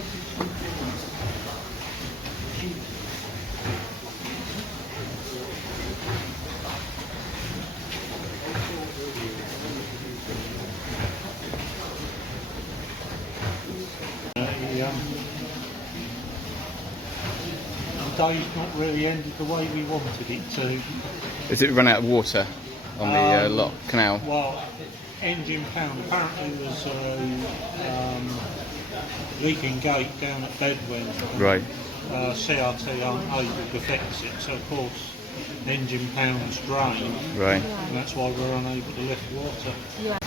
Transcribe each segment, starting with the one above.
The day's not really ended the way we wanted it to. Is it run out of water on the lock canal? Well, engine pound. Apparently there's a leaking gate down at Bedwin. Right. CRT aren't able to fix it, so of course engine pound's drained. Right. And that's why we're unable to lift water. Yeah.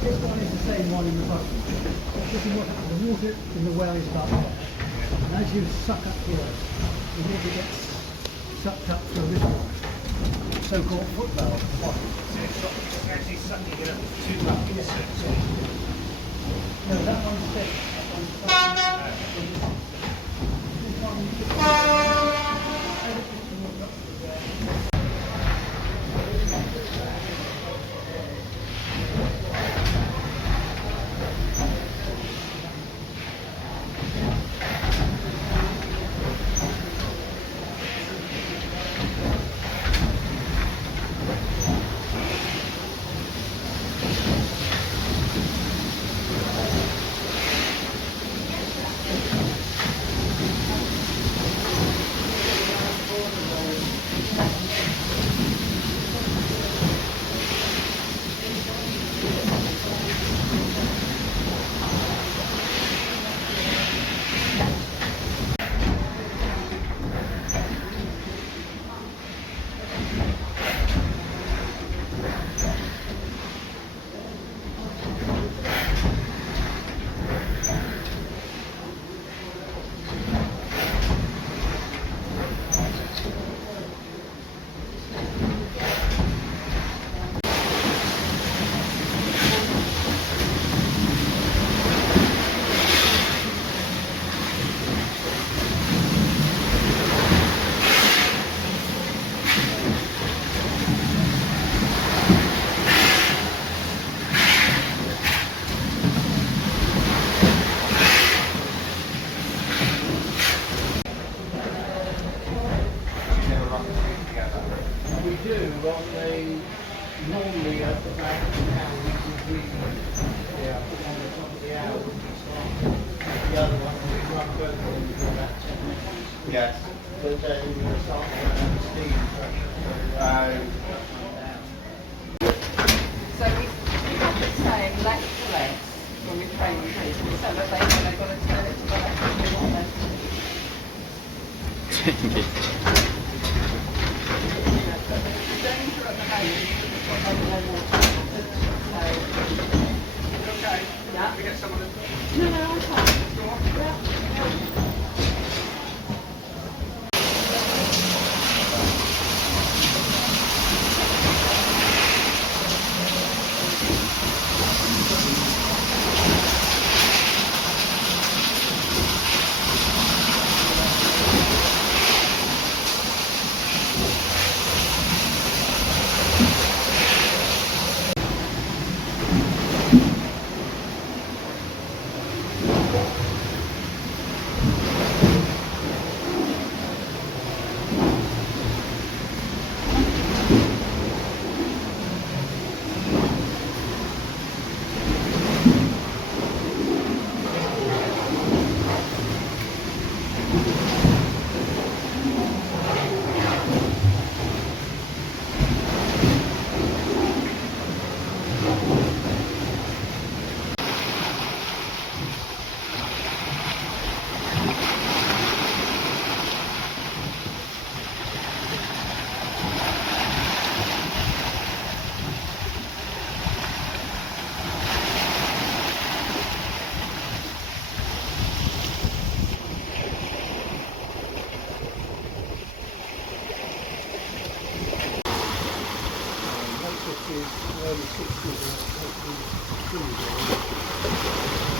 This one is the same one in the bottom. This is what happens. The water in the well is up there. And as you suck up here, the water gets sucked up through this one, so-called foot valve at the bottom. So it's actually sucking it up too much. No, that one's fixed. That one's fixed. This one normally at the back of the hour we can put on the top of the hour the other one we run both of them for about 10 minutes. Yes. But then we're going to start to run out of steam pressure. So we have it saying left to left when we train people, so that they know they've got to turn it to the left when they want them to. But the danger at the moment is that it's got no water. Okay. Yeah. We get someone to... No, I'm fine. Yeah. over 6 foot.